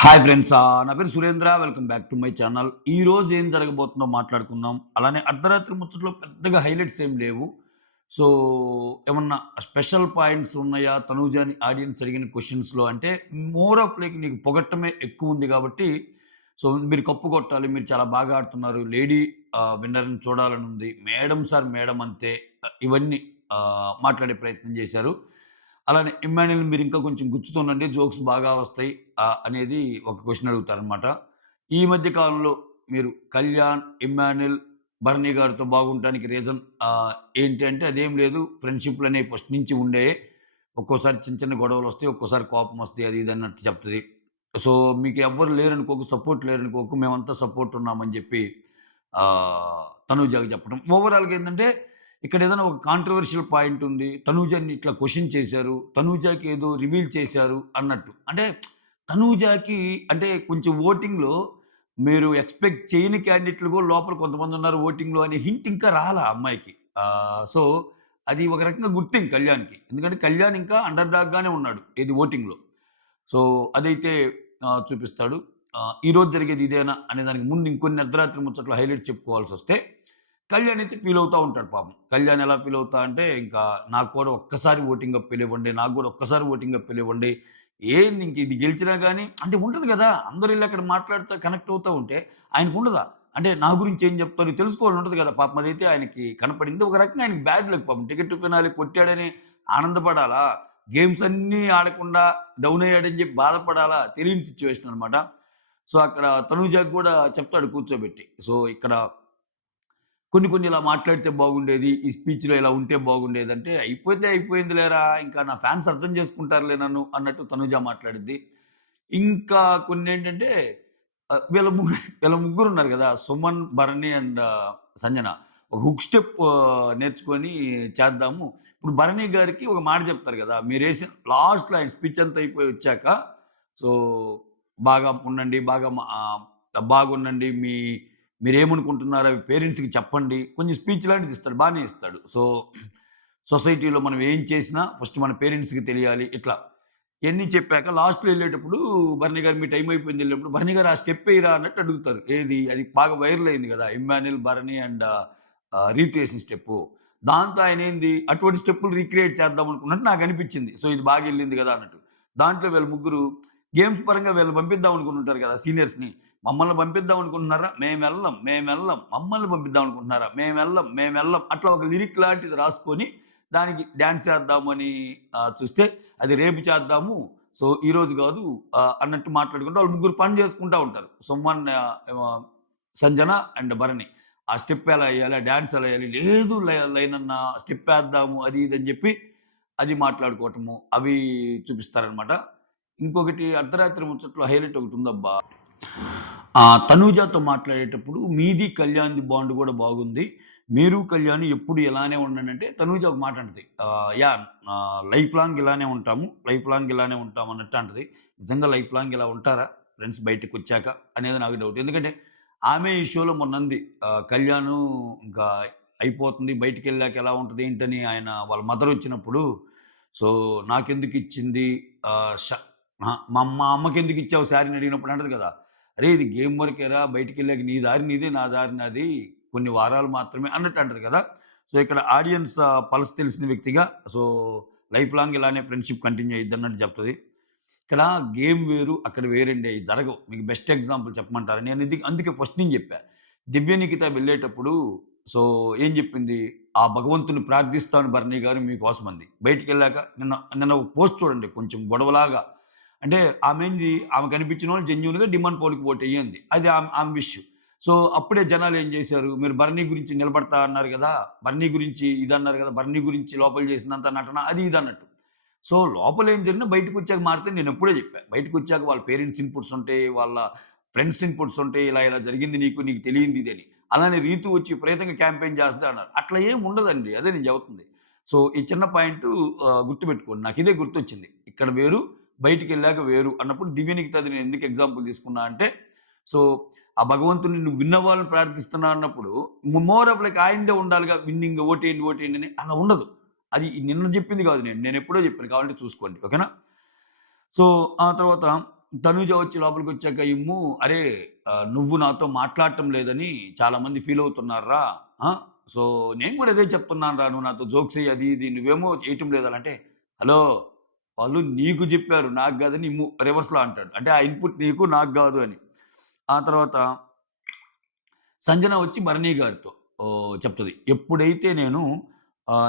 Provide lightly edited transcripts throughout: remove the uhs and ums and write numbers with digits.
Hi friends. నా పేరు Surendra. Welcome back to my channel. ఈరోజు ఏం జరగబోతుందో మాట్లాడుకుందాం. అలానే అర్ధరాత్రి ముచ్చట్లో పెద్దగా హైలైట్స్ ఏం లేవు. సో, ఏమన్నా స్పెషల్ పాయింట్స్ ఉన్నాయా? తనూజాని ఆడియన్స్ అడిగిన క్వెషన్స్‌లో అంటే మోర్ ఆఫ్ లైక్ నీకు పొగట్టమే ఎక్కువుంది కాబట్టి, సో, మీరు కప్పు కొట్టాలి. మీరు చాలా బాగా ఆడుతున్నారు. లేడీ విన్నర్‌ని చూడాలనుంది. మేడమ్ సార్ మేడమ్ అంతే. ఇవన్నీ మాట్లాడే ప్రయత్నం చేశారు. అలానే ఇమ్మాన్యుల్ మీరింకా కొంచెం గుచ్చుతోండండి. జోక్స్ బాగా వస్తాయి అనేది ఒక క్వెషన్ అడుగుతారనమాట. ఈ మధ్య కాలంలో మీరు కళ్యాణ్, ఇమ్మాన్యుల్, భరణి గారితో బాగుండటానికి రీజన్ ఏంటి అంటే అదేం లేదు. ఫ్రెండ్‌షిప్‌లనేవి ఫస్ట్ నుంచి ఉండేయే. ఒక్కోసారి చిన్న చిన్న గొడవలొస్తాయి. ఒక్కోసారి కోపమొస్తాయి. అది ఇది అన్నట్టు చెప్తది. సో, మీకు ఎవ్వరు లేరనుకోకు, సపోర్ట్ లేరనుకోకు. మేమంతా సపోర్ట్ ఉన్నామని జెప్పి తనూజాకి చెప్పడం. ఓవరాల్‌గా ఏందంటే ఇక్కడ ఏదైనా ఒక కాంట్రోవర్షియల్ పాయింట్ ఉంది. తనూజాని ఇట్లా క్వెషన్ చేశారు. తనూజాకి ఏదో రివీల్ చేశారు అన్నట్టు. అంటే తనూజాకి అంటే కొంచెం ఓటింగ్‌లో మీరు ఎక్స్‌పెక్ట్ చేయని క్యాండిడేట్‌లు కూడా లోపల కొంతమందున్నారు ఓటింగ్‌లో అనే హింట్ ఇంకా రాలా ఆ అమ్మాయికి. సో, అది ఒక రకంగా గుడ్ థింగ్ కళ్యాణ్‌కి. ఎందుకంటే కళ్యాణ్ ఇంకా అండర్ డాగ్‌గానే ఉన్నాడు. ఏది ఓటింగ్‌లో. సో, అదైతే చూపిస్తాడు. ఈరోజు జరిగేది ఇదేనా అనే దానికి ముందు ఇంకొన్ని అర్ధరాత్రి ముచ్చట్లు హైలైట్స్ చెప్పుకోవాల్సొస్తే, కళ్యాణ్ అయితే ఫీల్ అవుతా ఉంటాడు పాపం. కళ్యాణ్ ఎలా ఫీల్ అవుతా అంటే, ఇంకా నాకు కూడా ఒక్కసారి ఓటింగ్ అప్పీలివ్వండి. నాకు గూడా ఒక్కసారి ఓటింగ్ అప్పీలివ్వండి. ఏంది ఇంక ఇది గెలిచినా గాని అంటే ఉంటది గదా! అందరూ ఎళ్లి అక్కడ మాట్లాడుతా కనెక్ట్ అవుతా ఉంటే ఆయనకుండదా? అంటే నా గురించి ఏం జెప్తారు? తెలుసుకోవాలని ఉంటది గదా! పాపం అదైతే ఆయనకి కనపడింది. ఒక రకంగా ఆయనకి బ్యాడ్ లక్ పాపం. టికెట్ టు ఫినాలే కొట్టాడని ఆనందపడాలా? గేమ్స్ అన్నీ ఆడకుండా డౌన్ అయ్యాడని జెప్పి బాధపడాలా? తెలియని సిట్యుయేషన్ అనమాట. సో, అక్కడ తనూజకి గూడా చెప్తాడు కూర్చోబెట్టి. సో, ఇక్కడ కొన్ని కొన్ని ఇలా మాట్లాడితే బాగుండేది. ఈ స్పీచ్‌లో ఇలా ఉంటే బాగుండేదంటే, అయిపోతే అయిపోయింది లేరా! ఇంకా నా ఫ్యాన్స్ అర్థం చేసుకుంటారులే నన్ను అన్నట్టు తనుజ మాట్లాడిద్ది. ఇంకా కొన్నేంటంటే వీళ్ళ వీళ్ళ ముగ్గురున్నారు గదా! సుమన్, భరణి అండ్ సంజన. ఒక హుక్ స్టెప్ నేర్చుకొని చేద్దాము. ఇప్పుడు భరణి గారికి ఒక మాట చెప్తారు గదా! మీరేసిన లాస్ట్‌లో ఆయన స్పీచ్ అంతా అయిపోయి వచ్చాక, సో, బాగా ఉండండి. బాగుండండి. మీరేమనుకుంటున్నారో అవి పేరెంట్స్‌కి చెప్పండి. కొంచెం స్పీచ్ లాంటిది ఇస్తాడు. బానే ఇస్తాడు. సో, సొసైటీలో మనం ఏం చేసినా ఫస్ట్ మన పేరెంట్స్‌కి తెలియాలి. ఇట్లా ఇయన్నీ చెప్పాక లాస్ట్‌లో ఎళ్ళేటప్పుడు భరణి గారు మీ టైం అయిపోయింది ఎళ్ళినప్పుడు, భరణి గారు ఆ స్టెప్ ఎయ్యరా అన్నట్టు అడుగుతారు. ఏది అది బాగా వైరల్ అయింది గదా! ఇమ్మాన్యుల్, భరణి అండ్ రీతు ఏసిన స్టెప్పు. దాంతో ఆయనేంది అటువంటి స్టెప్పులు రీక్రియేట్ చేద్దాం అనుకున్నట్టు నాకనిపించింది. సో, ఇది బాగా ఎళ్ళింది గదా! అన్నట్టు. దాంట్లో వీళ్ళ ముగ్గురు గేమ్స్ పరంగా వీళ్ళని పంపిద్దాం అనుకునుంటారు గదా! సీనియర్స్‌ని. మమ్మల్ని పంపిద్దాం అనుకుంటున్నారా? మేమెళ్ళం. మమ్మల్ని పంపిద్దాం అనుకుంటున్నారా? మేమెళ్ళం. అట్లా ఒక లిరిక్ లాంటిది రాసుకొని దానికి డాన్స్ చేద్దామని చూస్తే అది రేపు చేద్దాము. సో, ఈరోజు గాదు అన్నట్టు మాట్లాడుకుంటూ వాళ్ళు ముగ్గురు ఫన్ చేసుకుంటా ఉంటారు. సుమన్ సంజన అండ్ భరణి. ఆ స్టెప్ ఎలా ఎయ్యాలి? ఆ డాన్స్ ఎలా ఎయ్యాలి? లేదు లైనన్న స్టెప్ ఏద్దాము అది ఇది అని జెప్పి అది మాట్లాడుకోవటము. అవి చూపిస్తారనమాట. ఇంకొకటి అర్ధరాత్రి ముచ్చట్లో హైలైట్ ఒకటుందబ్బా! తనూజతో మాట్లాడేటప్పుడు మీది కళ్యాణ్‌ది బాండ్ గూడా బాగుంది. మీరు కళ్యాణ్ ఎప్పుడు ఇలానే ఉండండంటే తనూజ ఒక మాట అంటది. యాహ్! లైఫ్ లాంగ్ ఇలానే ఉంటాము. లైఫ్ లాంగ్ ఇలానే ఉంటాం అన్నట్టు అంటది. నిజంగా లైఫ్ లాంగ్ ఇలా ఉంటారా? ఫ్రెండ్స్ బయటకొచ్చాక అనేది నాకు డౌట్. ఎందుకంటే ఆమె ఈ షోలో మొన్నంది. కళ్యాణు ఇంకా అయిపోతుంది. బయటికెళ్ళాక ఎలా ఉంటది ఏంటని ఆయన వాళ్ళ మదర్ వచ్చినప్పుడు సో, నాకెందుకిచ్చింది ఆహ్, ష అహా! మా అమ్మకెందుకిచ్చావు శారీని అడిగినప్పుడు అంటది కదా! అరేయ్! ఇది గేమ్ వరకేరా బయటికెళ్ళాక నీ దారి నీది, నా దారి నాది. కొన్ని వారాలు మాత్రమే అన్నట్టు అంటది కదా! సో, ఇక్కడ ఆడియన్స్ పల్స్ తెలిసిన వ్యక్తిగా సో, లైఫ్ లాంగ్ ఇలానే ఫ్రెండ్‌షిప్ కంటిన్యూ అయ్యిద్దన్నట్టు చెప్తది. ఇక్కడ గేమ్ వేరు, అక్కడ వేరండి. అయి జరగవు. మీకు బెస్ట్ ఎగ్జాంపుల్ చెప్పమంటారా? నేను ఇది అందుకే ఫస్ట్ నుంచి చెప్పా. దివ్య నిఖిత వెళ్ళేటప్పుడు సో, ఏం చెప్పింది? ఆ భగవంతుడిని ప్రార్థిస్తాను భరణి గారు మీకోసమంది. బయటికెళ్ళాక నిన్న నిన్న ఒక పోస్ట్ చూడండి కొంచెం గొడవలాగా. అంటే ఆమెకనిపించినోళ్ళు జెన్యూన్‌గా డిమాండ్ పోల్‌కి ఓటెయ్యంది. అది ఆమె విష్. సో, అప్పుడే జనాలేం జేశారు? మీరు భరణి గురించి నిలబడతా అన్నారు గదా! భరణి గురించి ఇదన్నారు గదా! భరణి గురించి లోపల చేసిందంతా నటన అది ఇది అన్నట్టు. సో, లోపలేం జరిగినా బయటకొచ్చాక మారుతదని నేనెప్పుడో జెప్పా. బయటకొచ్చాక వాళ్ళ పేరెంట్స్ ఇన్‌పుట్స్ ఉంటాయి. వాళ్ళ ఫ్రెండ్స్ ఇన్‌పుట్స్ ఉంటాయి. ఇలా ఇలా జరిగింది నీకు తెలియందిదని. అలానే రీతు వచ్చి విపరీతంగా క్యాంపెయిన్ చేస్తది అన్నారు. అట్లా ఏమి ఉండదండి. అదే నేను చెబుతుంది. సో, ఈ చిన్న పాయింటు గుర్తుపెట్టుకోండి. నాకిదే గుర్తొచ్చింది. ఇక్కడ వేరు, బయటికెళ్ళాక వేరు అన్నప్పుడు దివ్యనికితది నేను ఎందుకు ఎగ్జాంపుల్ తీసుకున్నా అంటే, సో, ఆ భగవంతుడిని నువ్వు విన్న వాళ్ళని ప్రార్థిస్తున్నా అన్నప్పుడు మోర్ ఆఫ్ లైక్ ఆయనదే ఉండాలిగా విన్నింగ్ ఓటేయండి అని. అలా ఉండదు. అది నిన్న జెప్పింది గాదు నేను. నేనెప్పుడో జెప్పాను. కావాలంటే చూసుకోండి. ఓకేనా? సో, ఆ తర్వాత తనూజ వచ్చి లోపలికొచ్చాక ఇమ్ము, "అరే! నువ్వు నాతో మాట్లాడటం లేదని చాలామంది ఫీలవుతున్నార్రా. ఆ! సో, నేను గూడా అదే చెప్తున్నానురా. నువ్వు నాతో జోక్స్ ఎయి అది ఇది. నువ్వేమో చేయటం లేదని" అంటే, "హలో! వాళ్ళు నీకు జెప్పారు. నాకు గాదని" ఇమ్ము రివర్స్‌లో అంటాడు. అంటే ఆ ఇన్‌పుట్ నీకు, నాకు గాదు అని. ఆ తర్వాత సంజన వచ్చి భరణి గారితో చెప్తది. ఎప్పుడైతే నేను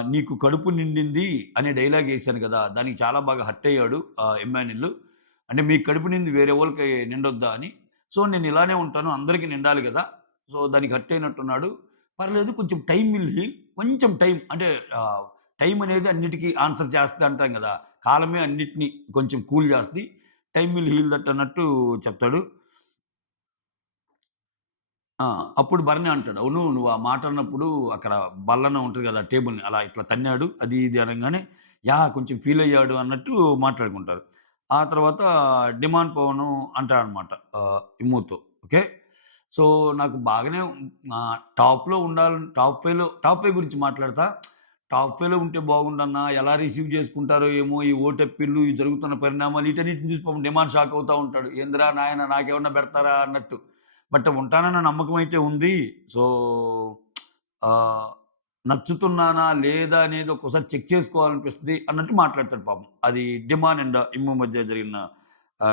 "నీకు కడుపు నిండింది" అనే డైలాగ్ ఎసాను గదా! దానికి చాలా బాగా హర్ట్ అయ్యాడు ఇమ్మాన్యుల్. అంటే "మీ కడుపు నింది వేరే వోళ్ళకి నిండొద్దా" అని. సో, నేను ఇలానే ఉంటాను. అందరికి నిండాలి గదా! సో, దానికి హర్ట్ అయినట్టున్నాడు. పర్లేదు కొంచెం టైమ్ విల్ హీల్. కొంచెం టైం అంటే టైం అనేది అన్నిటికి ఆన్సర్ చేస్తది అంటాం గదా! కాలమే అన్నిటిని కొంచెం కూల్ జేస్తది. టైమ్ విల్ హీల్ దట్ అన్నట్టు చెప్తాడు. ఆ! అప్పుడు భరణి అంటాడు. "అవును. నువ్వు ఆ మాట అన్నప్పుడు అక్కడ బల్లన ఉంటది గదా! టేబుల్‌ని అలా ఇట్లా తన్నాడు." అది ఇది అనంగానే, యాహ్! కొంచెం ఫీల్ అయ్యాడు అన్నట్టు మాట్లాడుకుంటారు. ఆ తర్వాత డిమాండ్ పవను అంటాడనమాట ఇమ్ముతో. ఓకే. సో, నాకు బాగానే టాప్‌లో ఉండాలని టాప్ 5 గురించి మాట్లాడతా. టాప్ 5లో ఉంటే బాగుండన్నా. ఎలా రిసీవ్ చేసుకుంటారో ఏమో! ఈ ఓటెప్పిళ్ళు, ఈ జరుగుతున్న పరిణామాలు వీటన్నిటిని చూసి పాపం డిమాండ్ షాక్ అవుతా ఉంటాడు. ఏందిరా నాయన నాకేమన్నా పెడతారా అన్నట్టు. బట్ ఉంటానన్న నమ్మకం అయితే ఉంది. సో, ఆహ్, నచ్చుతున్నానా? లేదా? అనేది ఒక్కోసారి చెక్ చేసుకోవాలనిపిస్తది అన్నట్టు మాట్లాడతాడు పాపం. అది డిమాండ్ అండ్ ఇమ్ము మధ్య జరిగిన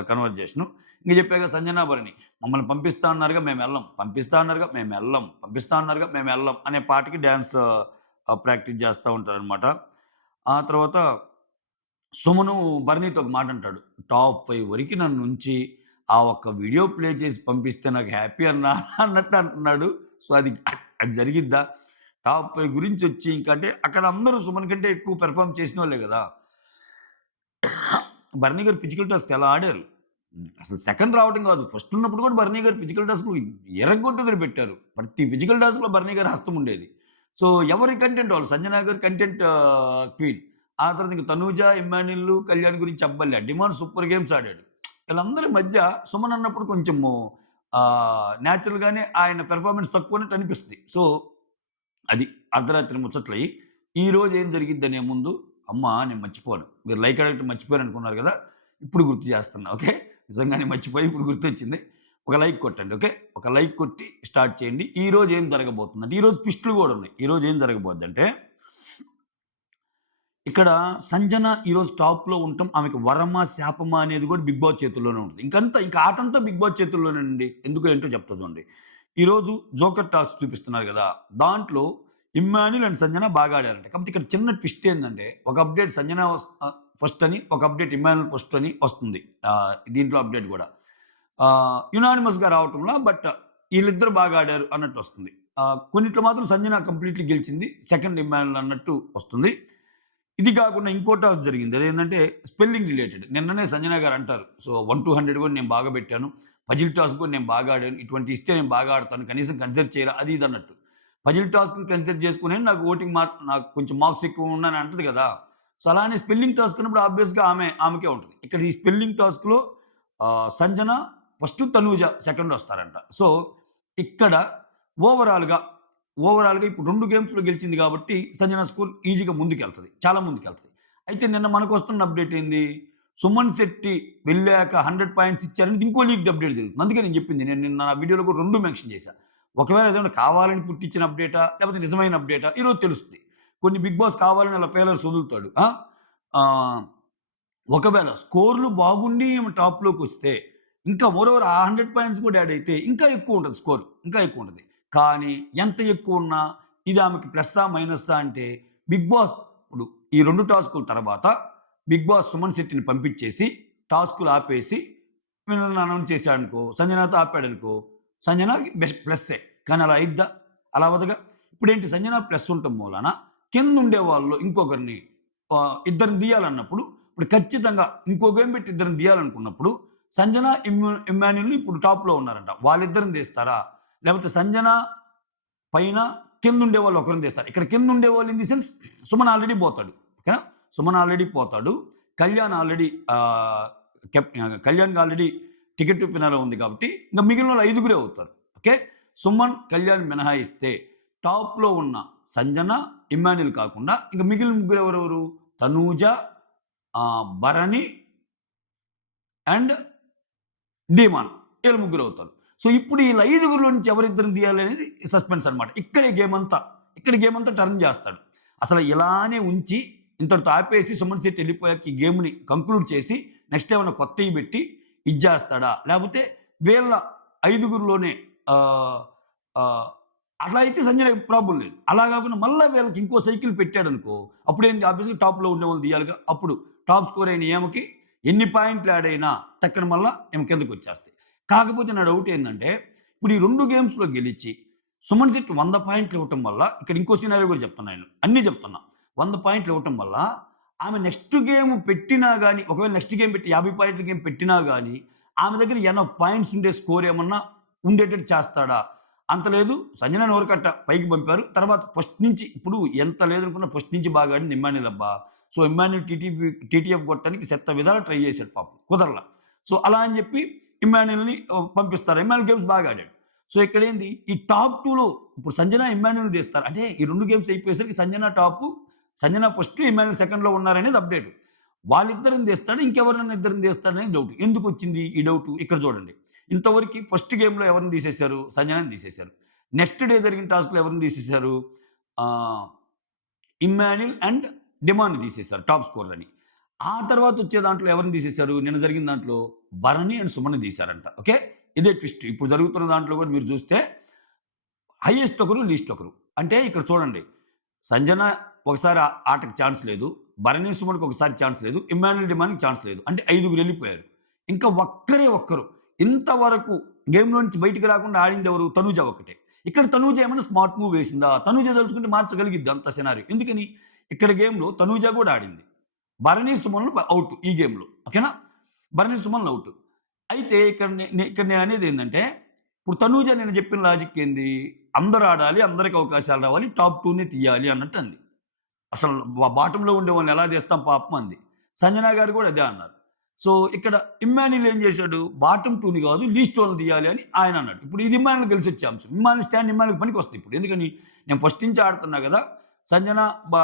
కన్వర్జేషను. ఇంక చెప్పాగా సంజనా భరణి. మమ్మల్ని పంపిస్తా అన్నారుగా మేమెళ్ళం. పంపిస్తా అన్నారుగా మేమెళ్ళం. పంపిస్తా అన్నారుగా మేమెళ్ళం అనే పాటకి డాన్స్ ప్రాక్టీస్ చేస్తా ఉంటారనమాట. ఆ తర్వాత సుమను భరణితో ఒక మాటంటాడు. టాప్ 5 వరకి నన్నుంచి, ఆ ఒక్క వీడియో ప్లే చేసి పంపిస్తే నాకు హ్యాపీ అన్నా అన్నట్టు అంటున్నాడు. సో, అది జరిగిద్దా? టాప్ 5 గురించొచ్చి ఇంకంటే అక్కడ అందరూ సుమన్ కంటే ఎక్కువ పెర్ఫార్మ్ చేసినోళ్ళే గదా! భరణి గారు ఫిజికల్ టాస్క్ ఎలా ఆడారు. అసలు సెకండ్ రావడం గాదు. ఫస్ట్ ఉన్నప్పుడు గూడా భరణి గారు ఫిజికల్ టాస్క్‌లు ఎరగొట్టి వదిలిపెట్టారు. ప్రతి ఫిజికల్ టాస్క్‌లో భరణి గారి హస్తం ఉండేది. సో, ఎవరి కంటెంట్ వాళ్ళు. సంజన గారు కంటెంట్ క్వీన్. ఆ తర్వాత ఇంక తనూజ, ఇమ్మాన్యుల్, కళ్యాణ్ గురించి చెప్పబల్లే. డిమాండ్ సూపర్ గేమ్స్ ఆడాడు. వీళ్ళందరి మధ్య సుమన్ అన్నప్పుడు కొంచెము నేచురల్‌గానే ఆయన పెర్ఫార్మన్స్ తక్కువన్నట్టు అనిపిస్తది. సో, అది అర్ధరాత్రి ముచ్చట్లయి. ఈరోజు ఏం జరిగిద్దనే ముందు, అమ్మా! నేను మర్చిపోను. మీరు లైక్ అడగటం మర్చిపోయాననుకున్నారు గదా! ఇప్పుడు గుర్తు చేస్తున్నా. ఓకే. నిజంగానే మర్చిపోయి ఇప్పుడు గుర్తొచ్చింది. ఒక లైక్ కొట్టండి. ఓకే. ఒక లైక్ కొట్టి స్టార్ట్ చేయండి. ఈరోజు ఏం జరగబోతుందంటే, ఈరోజు ట్విస్టులు గూడా ఉన్నాయి. ఈరోజు ఏం జరగబోద్దంటే, ఇక్కడ సంజన ఈరోజు టాప్‌లో ఉండటం ఆమెకి వరమా, శాపమా అనేది గూడా 'బిగ్ బాస్' చేతుల్లోనే ఉంటది. ఇంక ఆటంతా 'బిగ్ బాస్' చేతుల్లోనేనండి. ఎందుకో ఏంటో చెప్తా చూడండి. ఈరోజు జోకర్ టాస్క్ చూపిస్తున్నారు గదా! దాంట్లో ఇమ్మాన్యుల్ అండ్ సంజన బాగా ఆడారంట. కాకపోతే ఇక్కడ చిన్న ట్విస్ట్ ఏందంటే, ఒక అప్‌డేట్ సంజన ఫస్ట్ అని, ఒక అప్‌డేట్ ఇమ్మాన్యుల్ ఫస్ట్ అని వస్తుంది. దీంట్లో అప్‌డేట్ గూడా. యునానిమస్‌గా రావటంలా బట్ ఈళ్ళిద్దరూ బాగా ఆడారు అన్నట్టొస్తుంది. కొన్నిట్లో మాత్రం సంజన కంప్లీట్‌లీ గెలిచింది. సెకండ్ ఇమ్మాన్యుల్ అన్నట్టు వస్తుంది. ఇది కాకుండా ఇంకో టాస్క్ జరిగింది. అదేంటంటే స్పెల్లింగ్ రిలేటెడ్. నిన్ననే సంజన గారు అంటారు. సో, 1-100 కూడా నేను బాగా పెట్టాను. పజిల్ టాస్క్ కూడా నేను బాగా ఆడాను. ఇటువంటి ఇస్తే నేను బాగా ఆడతాను. కనీసం కన్సిడర్ చేయరా అది ఇది అన్నట్టు. పజిల్ టాస్క్‌ని కన్సిడర్ చేసుకొని నాకు ఓటింగ్ నాకు కొంచెం మార్క్స్ ఎక్కువ ఉన్నాయని అంటది కదా! సో, అలానే స్పెల్లింగ్ టాస్క్ అన్నప్పుడు ఆబ్వియస్‌గా ఆమెకే ఉంటది. ఇక్కడ ఈ స్పెల్లింగ్ టాస్క్‌లో సంజన ఫస్ట్, తనూజ సెకండ్ వస్తారంట. సో, ఇక్కడ ఓవరాల్‌గా ఇప్పుడు 2 గేమ్స్‌లో గెలిచింది కాబట్టి సంజన స్కోర్ ఈజీగా ముందుకెళ్తది. చాలా ముందుకెళ్తది. అయితే నిన్న మనకొస్తున్న అప్డేట్ ఏంది? సుమన్ శెట్టి వెళ్ళాక 100 పాయింట్స్ ఇచ్చారని ఇంకో లీక్డ్ అప్డేట్ జరుగుతుంది. అందుకే నేను చెప్పింది. నేను నిన్న నా వీడియోలో కూడా 2 మెన్షన్ చేశా. ఒకవేళ ఏదైనా కావాలని పుట్టించిన అప్డేటా? లేకపోతే నిజమైన అప్డేటా? ఈరోజు తెలుస్తుంది. కొన్ని బిగ్ బాస్ కావాలని అలా ఫెయిలర్స్ వదులుతాడు. ఆహ్, ఒకవేళ స్కోర్‌లు బాగుండి ఈమె టాప్‌లోకొస్తే, ఇంకా మోరోవర్ ఆ 100 పాయింట్స్ కూడా యాడ్ అయితే ఇంకా ఎక్కువుంటది స్కోర్. ఇంకా ఎక్కువుంటది. కానీ ఎంత ఎక్కువున్నా ఇది ఆమెకి ప్లస్సా? మైనస్సా? అంటే బిగ్ బాస్ ఇప్పుడు ఈ 2 టాస్కుల తర్వాత బిగ్ బాస్ సుమన్ శెట్టిని పంపించేసి టాస్కులు ఆపేసి విన్నర్‌ని అనౌన్స్ చేశాడనుకో, సంజనాతో ఆపాడనుకో, సంజనకి ప్లస్సే. కానీ అలా అయిద్దా? అలా అవ్వదుగా. ఇప్పుడేంటి సంజన ప్లస్ ఉండటం మూలాన కిందుండే వాళ్ళు ఇంకొకరిని ఇద్దరిని తీయాలన్నప్పుడు ఇప్పుడు ఖచ్చితంగా ఇంకో గేమ్ పెట్టి ఇద్దరిని తీయాలనుకున్నప్పుడు సంజన, ఇమ్మాన్యుల్ ఇప్పుడు టాప్‌లో ఉన్నారంట. వాళ్ళిద్దరిని తీస్తారా? లేకపోతే సంజన పైన కిందుండేవాళ్ళు ఒకరిని తీస్తారు. ఇక్కడ కిందుండేవాళ్ళు in the sense Suman already పోతాడు. ఓకేనా? సుమన్ ఆల్రెడీ పోతాడు. కళ్యాణ్ ఆల్రెడీ కళ్యాణ్‌కి ఆల్రెడీ టికెట్ ఫినాలో ఉంది కాబట్టి ఇంక మిగిలినోళ్ళు ఐదుగురే అవుతారు. ఓకే. సుమన్, కళ్యాణ్ మినహాయిస్తే టాప్‌లో ఉన్న సంజన, ఇమ్మాన్యుల్ కాకుండా ఇంక మిగిలిన ముగ్గురు ఎవరెవరు? తనూజ, భరణి అండ్ డీమాన్ వీళ్ళు ముగ్గురు అవుతారు. సో ఇప్పుడు వీళ్ళ ఐదుగురిలో నుంచి ఎవరిద్దరిని తీయాలి అనేది సస్పెన్స్ అనమాట. ఇక్కడే గేమ్ అంతా టర్న్ చేస్తాడు. అసలు ఇలానే ఉంచి ఇంతటితో ఆపేసి సుమన్ శెట్టి వెళ్ళిపోయాక ఈ గేమ్‌ని కంక్లూడ్ చేసి నెక్స్ట్ ఏమన్నా కొత్తయి పెట్టి ఇది చేస్తాడా? లేపోతే వీళ్ళ ఐదుగురిలోనే ఆహ్, ఆహ్, అట్లా అయితే సంజయ్ ప్రాబ్లమ్ లేదు. అలా కాకుండా మళ్ళా వీళ్ళకి ఇంకో సైకిల్ పెట్టాడనుకో, అప్పుడేంది ఆబ్వియస్‌గా టాప్‌లో ఉండేవాళ్ళని తీయాలిగా. అప్పుడు టాప్ స్కోర్ అయిన ఈమెకి ఎన్ని పాయింట్లు యాడ్ అయినా టక్కన మళ్ళా ఈమె కిందకొచ్చేస్తాయి. కాకపోతే నా డౌట్ ఏందంటే, ఇప్పుడు ఈ 2 గేమ్స్‌లో గెలిచి సుమన్ శెట్టి 100 పాయింట్లు ఇవ్వటం వల్ల ఇక్కడ ఇంకో సినారియో కూడా చెప్తున్నా నేను. అన్నీ చెప్తున్నా. 100 పాయింట్లు ఇవ్వటం వల్ల ఆమె నెక్స్ట్ గేమ్ పెట్టినా గాని, ఒకవేళ నెక్స్ట్ గేమ్ పెట్టి 50 పాయింట్ల గేమ్ పెట్టినా గాని, ఆమె దగ్గర ఎనఫ్ పాయింట్స్ ఉండే స్కోర్ ఏమన్నా ఉండేటట్టు చేస్తాడా? అంత లేదు. సంజన నోరుకట్ట పైకి పంపారు. తర్వాత ఫస్ట్ నుంచి ఇప్పుడు ఎంత లేదనుకున్నా ఫస్ట్ నుంచి బాగా ఆడింది ఇమ్మాన్యుల్ అబ్బా! సో, ఇమ్మాన్యుల్ టీటీఎఫ్ కొట్టడానికి శత విధాలా ట్రై చేశాడు పాపం. కుదరల. సో, అలా అని చెప్పి ఇమ్మాన్యుల్‌ని పంపిస్తారు. ఇమ్మాన్యుల్ గేమ్స్ బాగా ఆడాడు. సో, ఇక్కడేంది ఈ టాప్ 2లో ఇప్పుడు సంజన, ఇమ్మాన్యుల్‌ని తీస్తారు. అంటే ఈ 2 గేమ్స్ అయిపోయేసరికి Sanjana top, Sanjana first, Emmanuel సెకండ్‌లో ఉన్నారనేది అప్డేట్. వాళ్ళిద్దరిని తీస్తాడా? ఇంకెవరినైనా ఇద్దరిని తీస్తాడనేది డౌట్. ఎందుకొచ్చింది ఈ డౌటు? ఇక్కడ చూడండి. ఇంతవరకి ఫస్ట్ గేమ్‌లో ఎవరిని తీసేశారు? సంజనని తీసేశారు. నెక్స్ట్ డే జరిగిన టాస్క్‌లో ఎవరిని తీసేశారు? ఆహ్, ఇమ్మాన్యుల్ అండ్ డిమాండ్‌ని తీసేశారు టాప్ స్కోరర్ అని. ఆ తర్వాత వచ్చే దాంట్లో ఎవరిని తీసేశారు? నిన్న జరిగిన దాంట్లో భరణి అండ్ సుమన్‌ని తీశారంట. ఓకే. ఇదే ట్విస్ట్. ఇప్పుడు జరుగుతున్న దాంట్లో కూడా మీరు చూస్తే హైయెస్ట్ ఒకరు, లీస్ట్ ఒకరు. అంటే ఇక్కడ చూడండి. సంజన ఒకసారి ఆటకి ఛాన్స్ లేదు. భరణి సుమన్‌కి ఒకసారి ఛాన్స్ లేదు. ఇమ్మాన్యుల్ డిమాండ్‌కి ఛాన్స్ లేదు. అంటే ఐదుగురు ఎళ్ళిపోయారు. ఇంకా ఒక్కరు ఇంతవరకు గేమ్‌లో నుంచి బయటికి రాకుండా ఆడిందెవరు? తనూజ ఒక్కటే. ఇక్కడ తనూజ ఏమన్నా స్మార్ట్ మూవ్ వేసిందా? తనూజ తలుచుకుంటే మార్చగలిగిద్ది అంత సినారియో. ఎందుకని? ఇక్కడ గేమ్‌లో తనూజ కూడా ఆడింది. భరణి సుమన్‌లు ఔట్ ఈ గేమ్‌లో. ఓకేనా? భరణి సుమన్‌లు ఔట్. అయితే ఇక్కడ నేననేదేందంటే, ఇప్పుడు తనూజ నేను చెప్పిన లాజిక్ ఏంది? అందరూ ఆడాలి, అందరికి అవకాశాలు రావాలి, టాప్ 2నే తీయాలి అన్నట్టు అంది. అసలు బాటమ్‌లో ఉండేవాళ్ళని ఎలా తీస్తాం పాపం అంది. సంజన గారు కూడా అదే అన్నారు. సో, ఇక్కడ ఇమ్మాన్యుల్ ఏం చేశాడు? బాటమ్ 2ని కాదు లీస్ట్ వాళ్ళని తీయాలి అని ఆయన అన్నాడు. ఇప్పుడు ఇది ఇమ్మాన్యుల్ కలిసొచ్చే అంశం. ఇమ్మాన్యుల్ స్టాండ్ ఇమ్మాన్యుల్‌కి పనికొస్తది ఇప్పుడు. ఎందుకని? నేను ఫస్ట్ నుంచి ఆడుతున్నా గదా! సంజన, బా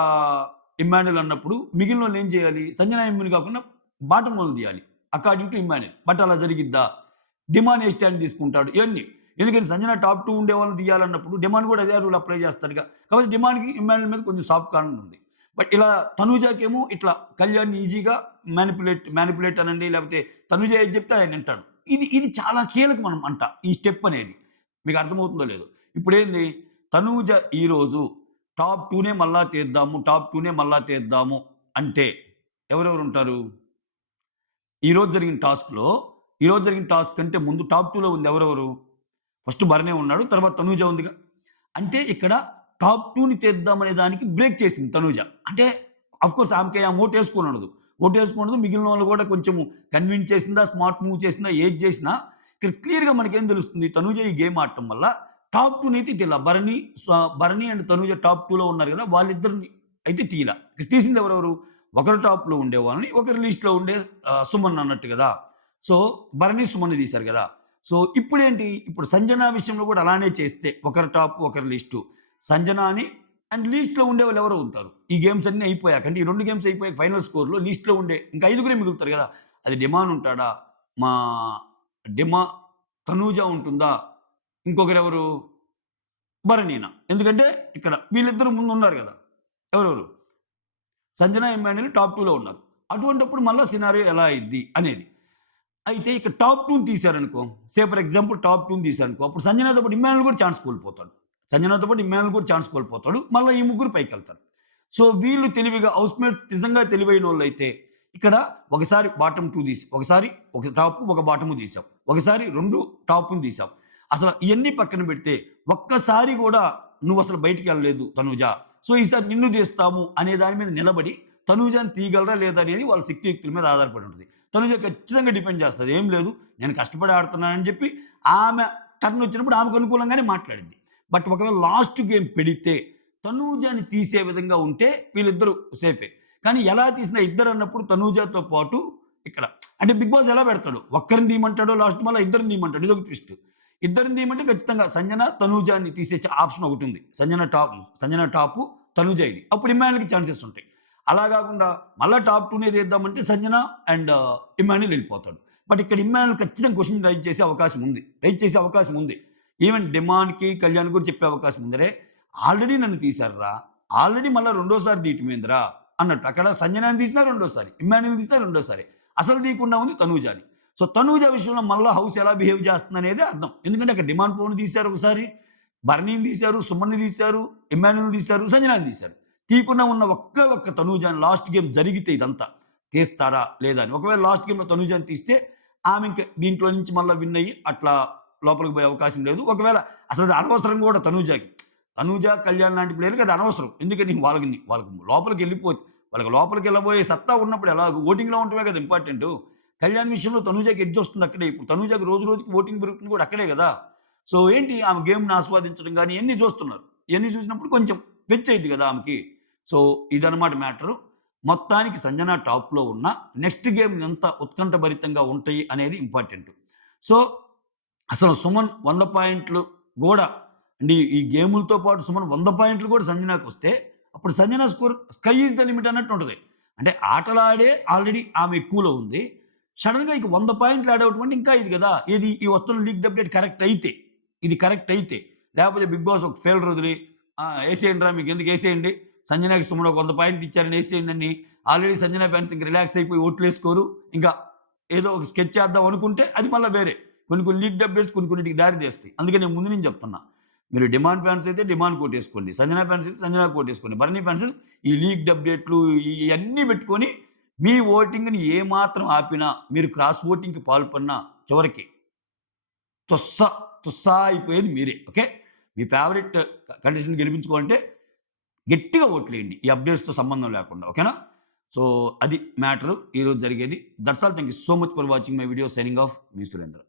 ఇమ్మాన్యుల్ అన్నప్పుడు మిగిలినోళ్ళు ఏం చేయాలి? సంజన, ఇమ్మాన్యుల్ కాకుండా బాటమ్ వాళ్ళని తీయాలి. According to Emmanuel. బట్ అలా జరిగిద్దా? డిమాన్ ఏ స్టాండ్ తీసుకుంటాడు? ఇయన్నీ. ఎందుకని సంజన టాప్ 2 ఉండే వాళ్ళని తీయాలన్నప్పుడు డిమాండ్ కూడా అదే రూల్ అప్లై చేస్తాడుగా. కాబట్టి డిమాండ్‌కి ఇమ్మాన్యుల్ మీద కొంచెం సాఫ్ట్ కార్నర్ ఉంది. బట్ ఇలా తనూజకేమో ఇట్లా కళ్యాణ్‌ని ఈజీగా మానిప్యులేట్ అనండి, లేకపోతే తనూజ ఏది చెప్తే ఆయన వింటాడు. ఇది చాలా కీలకం అనమాట ఈ స్టెప్ అనేది. మీకు అర్థమవుతుందో లేదో. ఇప్పుడేంది తనూజ ఈరోజు టాప్ 2నే మళ్ళా తీద్దాము, టాప్ 2నే మళ్ళా తీద్దాము అంటే ఎవరెవరుంటారు? ఈరోజు జరిగిన టాస్క్ కంటే ముందు టాప్ 2లో ఉంది ఎవరెవరు? ఫస్ట్ భరణే ఉన్నాడు. తర్వాత తనూజ ఉందిగా. అంటే ఇక్కడ టాప్ 2ని తీద్దామనే దానికి బ్రేక్ చేసింది తనూజ. అంటే ఆఫ్‌కోర్స్ ఆమెకి ఆమె ఓటేసుకోనుండదు. ఓటేసుకోనుండదు. మిగిలిన వాళ్ళు కూడా కొంచెము కన్విన్స్ చేసిందా, స్మార్ట్ మూవ్ చేసిందా, ఏది చేసినా ఇక్కడ క్లియర్‌గా మనకేం తెలుస్తుంది. తనూజ ఈ గేమ్ ఆడటం వల్ల టాప్ 2ని అయితే తీయలా. భరణి అండ్ తనూజ టాప్ 2లో ఉన్నారు కదా! వాళ్ళిద్దరిని అయితే తీయలా. ఇక్కడ తీసింది ఎవరెవరు? ఒకరు టాప్‌లో ఉండేవాళ్ళని, ఒకరు లీస్ట్‌లో ఉండే సుమన్ అన్నట్టు కదా! సో, భరణి, సుమన్‌ని తీశారు కదా! సో, ఇప్పుడేంటి? ఇప్పుడు సంజన విషయంలో కూడా అలానే చేస్తే ఒకరు టాప్, ఒకరు లిస్టు. సంజనాని అండ్ లీస్ట్‌లో ఉండేవాళ్ళు ఎవరో ఉంటారు. ఈ గేమ్స్ అన్నీ అయిపోయాక అంటే ఈ 2 గేమ్స్ అయిపోయాక ఫైనల్ స్కోర్‌లో లీస్ట్‌లో ఉండే ఇంకా ఐదుగురే మిగులుతారు గదా! అది డిమాన్ ఉంటాడా? మా డిమా తనూజ ఉంటుందా? ఇంకొకరెవరు? భరణీనా. ఎందుకంటే ఇక్కడ వీళ్ళిద్దరూ ముందున్నారు గదా! ఎవరెవరు? సంజన, ఇమ్మాన్యుల్ టాప్ 2లో ఉన్నారు. అటువంటప్పుడు మళ్ళా సినారియో ఎలా అయ్యిద్ది అనేది. అయితే ఇక్కడ టాప్ 2ని తీశారనుకో, ఫర్ ఎగ్జాంపుల్ టాప్ 2ని తీశారనుకో, అప్పుడు సంజనతో పాటు ఇమ్మాన్యుల్ కూడా ఛాన్స్ కోల్పోతాడు. సంజనతో పాటు ఇమ్మాన్యుల్ కూడా ఛాన్స్ కోల్పోతాడు. మళ్ళా ఈ ముగ్గురు పైకెళ్తారు. సో, వీళ్ళు తెలివిగా హౌస్‌మేట్స్ నిజంగా తెలివైనోళ్ళైతే ఇక్కడ ఒకసారి బాటమ్ 2 ఒకసారి ఒక టాప్, ఒక బాటము తీసాం. ఒకసారి 2 టాప్‌ని తీసాం. అసలు ఇయన్నీ పక్కన పెడితే ఒక్కసారి గూడా నువ్వసలు బయటికెళ్ళలేదు తనూజ. సో, ఈసారి నిన్ను తీస్తాము అనే దాని మీద నిలబడి తనూజని తీయగలరా లేదా అనేది వాళ్ళ శక్తియుక్తుల మీద ఆధారపడి ఉంటది. తనుజ ఖచ్చితంగా డిపెండ్ చేస్తది. ఏం లేదు నేను కష్టపడి ఆడుతున్నానని చెప్పి ఆమె టర్న్ వచ్చినప్పుడు ఆమెకు అనుకూలంగానే మాట్లాడిద్ది. బట్ ఒకవేళ లాస్ట్ గేమ్ పెడితే తనూజని తీసే విధంగా ఉంటే వీళ్ళిద్దరూ సేఫే. కానీ ఎలా తీసినా ఇద్దరన్నప్పుడు తనూజతో పాటు ఇక్కడ అంటే బిగ్ బాస్ ఎలా పెడతాడు? ఒక్కరిని తీయమంటాడో లాస్ట్ మళ్ళా ఇద్దరిని తీయమంటాడు. ఇదొక ట్విస్ట్. ఇద్దరిని తీయమంటే ఖచ్చితంగా సంజన, తనూజని తీసే ఆప్షన్ ఒకటుంది. సంజన టాపు, తనూజ ఇది. అప్పుడు ఇమ్మాన్యుల్‌కి ఛాన్సెస్ ఉంటాయి. అలా గాకుండా మళ్ళా టాప్ 2నే తీద్దామంటే సంజన అండ్ ఇమ్మాన్యుల్ ఎళ్ళిపోతాడు. బట్ ఇక్కడ ఇమ్మాన్యుల్ ఖచ్చితంగా క్వెషన్ రైజ్ చేసే అవకాశం ఉంది. ఈవెన్ డిమాండ్‌కి, కళ్యాణ్‌కి కూడా చెప్పే అవకాశం ఉంది. "అరే! ఆల్రెడీ నన్ను తీశారురా. ఆల్రెడీ మళ్ళా రెండోసారి తీయటమేందిరా" అన్నట్టు. అక్కడ సంజనాని తీసినా రెండోసారి, ఇమ్మాన్యుల్‌ని తీసినా రెండోసారి. అసలు తీయకుండా ఉంది తనూజాని. సో, తనూజ విషయంలో మళ్ళా హౌస్ ఎలా బిహేవ్ చేస్తుందనేదే అర్థం. ఎందుకంటే అక్కడ డిమాండ్ పవన్‌ని తీశారు ఒకసారి, భరణిని తీశారు, సుమన్‌ని తీశారు, ఇమ్మాన్యుల్‌ని తీశారు, సంజనాని తీశారు. తీయకుండా ఉన్న ఒక్క తనూజాని లాస్ట్ గేమ్ జరిగితే ఇదంతా తీస్తారా? లేదా అని. ఒకవేళ లాస్ట్ గేమ్‌లో తనూజాని తీస్తే ఆమె ఇంక దీంట్లో నుంచి మళ్ళా విన్ అయ్యి అట్లా లోపలికి పోయే అవకాశం లేదు. ఒకవేళ అసలు అది అనవసరం కూడా తనూజకి. తనూజ, కళ్యాణ్ లాంటి ప్లేయర్‌లకి అది అనవసరం. ఎందుకని వాళ్ళకి వాళ్ళకి లోపలికెళ్ళబోయే సత్తా ఉన్నప్పుడు ఎలాగో ఓటింగ్‌లో ఉండటమే కదా ఇంపార్టెంటు. కళ్యాణ్ విషయంలో తనూజకి ఎడ్జ్ వస్తుంది అక్కడే. ఇప్పుడు తనూజకి రోజు రోజుకి ఓటింగ్ పెరుగుతుంది కూడా అక్కడే గదా! సో, ఏంటి ఆమె గేమ్‌ని ఆస్వాదించడం గాని ఇయన్నీ చూస్తున్నారు. ఇయన్నీ చూసినప్పుడు కొంచెం పిచ్చయిద్ది గదా ఆమెకి. సో, ఇదనమాట మ్యాటరు. మొత్తానికి సంజన టాప్‌లో ఉన్న నెక్స్ట్ గేమ్ ఎంత ఉత్కంఠభరితంగా ఉంటాయి అనేది ఇంపార్టెంటు. సో, అసలు సుమన్ 100 పాయింట్లు గూడా అంటే ఈ గేములతో పాటు సుమన్ 100 పాయింట్లు కూడా సంజనాకొస్తే అప్పుడు Sanjana score sky is the limit అన్నట్టుంటది. అంటే ఆటలాడే ఆల్రెడీ ఆమె ఎక్కువలో ఉంది. సడెన్‌గా ఇక 100 పాయింట్లు యాడ్ అవ్వటం అంటే ఇంకా ఇది గదా! ఏది ఈ వస్తున్న లీగ్ అప్డేట్ కరెక్ట్ అయితే. ఇది కరెక్ట్ అయితే. లేకపోతే బిగ్ బాస్ ఒక ఫెయిల్యూర్ వదిలి ఏసేయండిరా మీకెందుకు ఏసేయండి. సంజనకి సుమన్ ఒక 100 పాయింట్లు ఇచ్చారని ఏసేయండి అని ఆల్రెడీ సంజన ఫ్యాన్స్ ఇంక రిలాక్స్ అయిపోయి ఓట్లేసుకోరు. ఇంకా ఏదో ఒక స్కెచ్ చేద్దాం అనుకుంటే అది మళ్ళా వేరే. కొన్ని లీక్డ్ అప్డేట్స్ కొన్నిటికి దారి తీస్తాయి. అందుకే నేను ముందు నుంచి చెప్తున్నా. మీరు డిమాండ్ ఫ్యాన్స్ అయితే డిమాండ్ కోటేసుకోండి. సంజన ఫ్యాన్స్ అయితే సంజన కోటేసుకోండి. భరణి ఫ్యాన్స్ ఈ లీక్డ్ అప్డేట్‌లు ఇయన్నీ పెట్టుకొని మీ ఓటింగ్‌ని ఏమాత్రం ఆపినా, మీరు క్రాస్ ఓటింగ్‌కి పాల్పడినా చివరికి తుస్స తుస్సా అయిపోయేది మీరే. ఓకే. మీ ఫేవరెట్ కంటెస్టెంట్‌ని గెలిపించుకోవాలంటే గట్టిగా ఓట్లేయండి. ఈ అప్డేట్స్‌తో సంబంధం లేకుండా. ఓకేనా? సో, అది మ్యాటరు ఈరోజు జరిగేది. That's all. Thank you so much for watching my video. Signing off me Surendra.